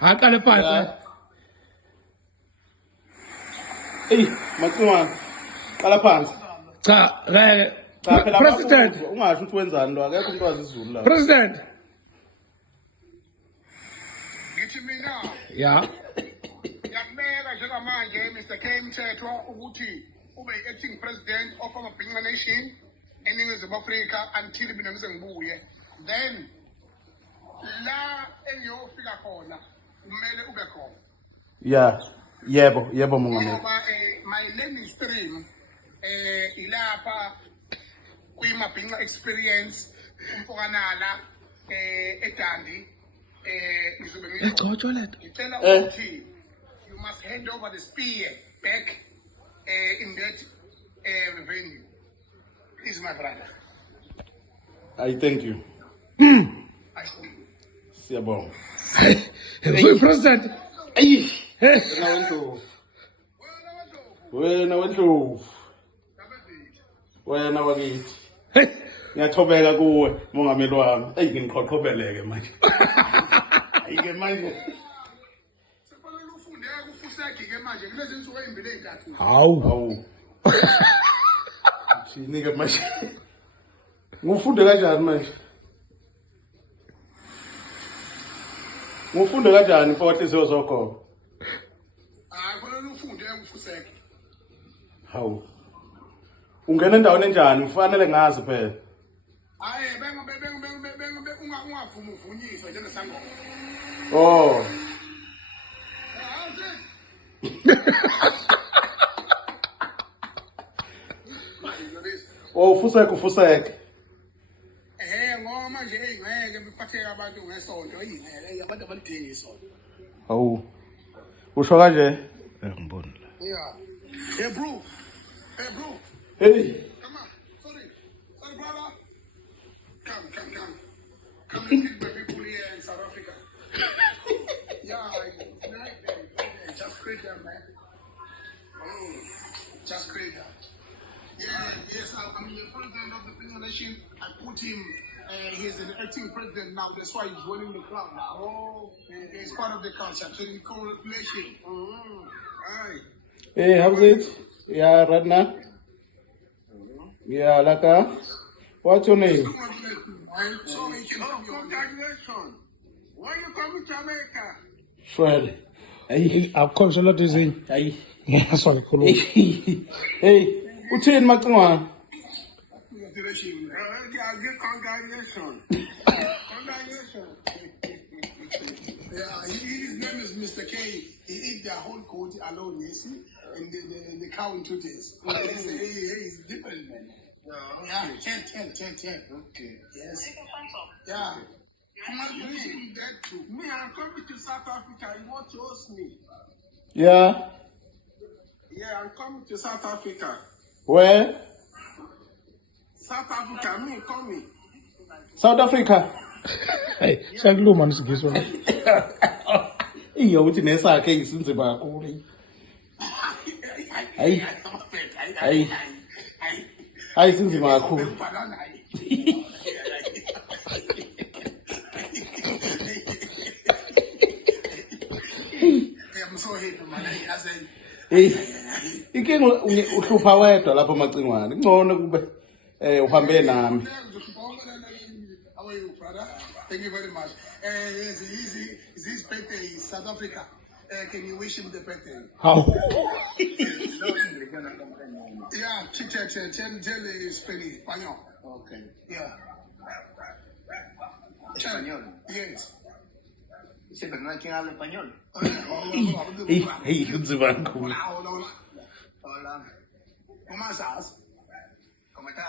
Aqale phansi. Ey, Macingwane. Qala phansi. Cha, Cha phela President. ungasho ukuthi wenzani lo akekho umuntu wazi isiZulu la. President. Ngithi mina Yeah. ngiyakubeka njengamanje Mr. K Mthethwa ukuthi ube acting president of Amabhinqa Nation eNingizimu Afrika until mina ngize ngibuye. Then la engiyofika khona kumele ube khona. Yeah. Yebo mongameli. Ngoba my learning stream ilapha kwiMabhinqa experience umfokanala eDandi ngizobe ngisho Ichocho letho. ngicela ukuthi you must hand over the spear back in that venue. Please my brother. I thank you. I hope you. Siyabonga. Hey, President. Ey. Hey. Wena wendlovu. Wena wakithi. Hey. Ngiyathobeka kuwe mongameli wami. Ey nginiqhoqhobeleke manje. Ayike manje. Sefanele ufunde ukufuseki ke manje kulezi insuku ezimbili ezintathu. Hawu. Thini ke manje? Ngufunde kanjani manje? Ngufunde kanjani mfowethu izozokho? Kufanele ufunde ukufuseki. Hawu. Ungena endaweni enjani? Ufanele ngazi phela. Hayi ungavuma uvunyiswa njengesangoma. Oh. Oh, ufuseke. Ngoba manje engeke bephatheke abantu ngesonto ingeke abantu abalidingi isonto. Hawu. Usho kanje? Ngibona la. Yeah. Hey bro. Hey. Come on. Sorry brother. Come. Come and meet the people here in South Africa. Yeah, just great there, man. Just great there. Yes, I'm the president of the Bhinqa Nation. I put him, he's an acting president now, that's why he's winning the crown now. Oh, he's part of the culture. So congratulations. Aye. Hey, how's it? Yeah, Radna. Yeah, Laka. What's your name? Congratulations. Why you coming to America? Shwele. Hey, akho nje lotho izinto. Hayi. Ngiyasho ngikhuluma. Hey, uthini Macingwane? Congratulations. Congratulations. Yeah, his name is Mr. K. He ate the whole coat alone, you see, and the cow in 2 days. He's different, man. Yeah, 10. Okay. Yes. Yeah. I'm not doing that too. Me, I'm coming to South Africa. You want to host me? Yeah. Yeah, I'm coming to South Africa. Where? South Africa, me coming. South Africa. Hey, siyakuluma nisigizwe. Iyo uthi nesakhe isinzima kakhulu. Hayi sinzima kakhulu. I'm so happy, man. I said, Inkinga uhlupha wedwa lapho Macingwane. Ngcono kube uhambe nami. How are you, brother? Thank you very much. His birthday is South Africa. Can you wish him the birthday? Hawu. Yeah, tell Spanish. Español. Okay. Yeah. Español. Yes. Sí, pero no hay quien hable español. Hey, sinzima kakhulu. Hola. ¿Cómo estás? ¿Cómo está?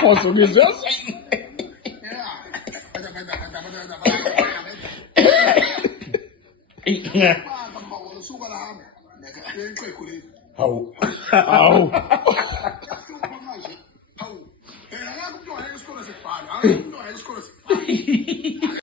Posso dizer? Yeah. Hawu.